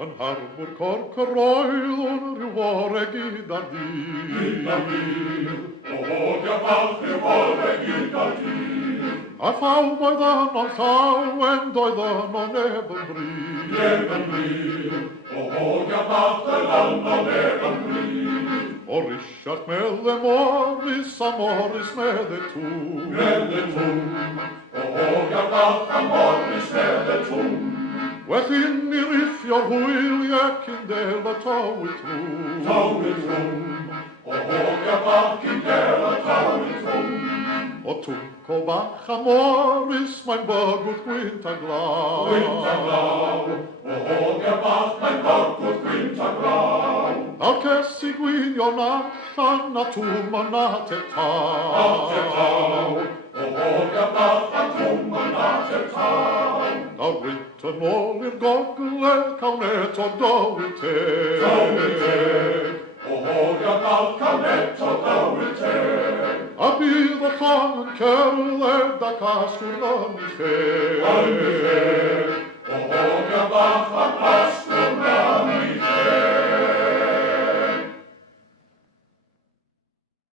Yn harbwr corcyroedd o'n rhyw oreg gyda'r dydd. O hogia bach rhyw oreg gyda'r dydd. A phawb oedd yno'n llawen, doedd yno neb yn bryd. Neb yn bryd. O hogia bach doedd yno neb yn bryd. O Richard medde Morris a Morris medde Tŵm. Medde Tŵm. O hogia bach a Morris medde Tŵm. Wedyn i riffio'r hwyliau cyn del y tawy trwm. Tawy trwm. O hogia bach cyn del y tawy trwm. O twmco bach a Morris mae'n bygwth gwynt a glaw. Gwynt a glaw. O hogia bach mae'n bygwth gwynt a glaw. A'r ces i gwynio'n allan a twm yn ateb taw. Ateb taw. O hogia bach a twm yn ateb taw. Nawr wynt yn ôl i'r gogledd cawn eto Dywydd Teg. Dywydd Teg. O hogia bach cawn eto Dywydd Teg. A bydd y llong yn cerdded ac asgwrn yn ei lle. Yn ei lle. O hogia bach a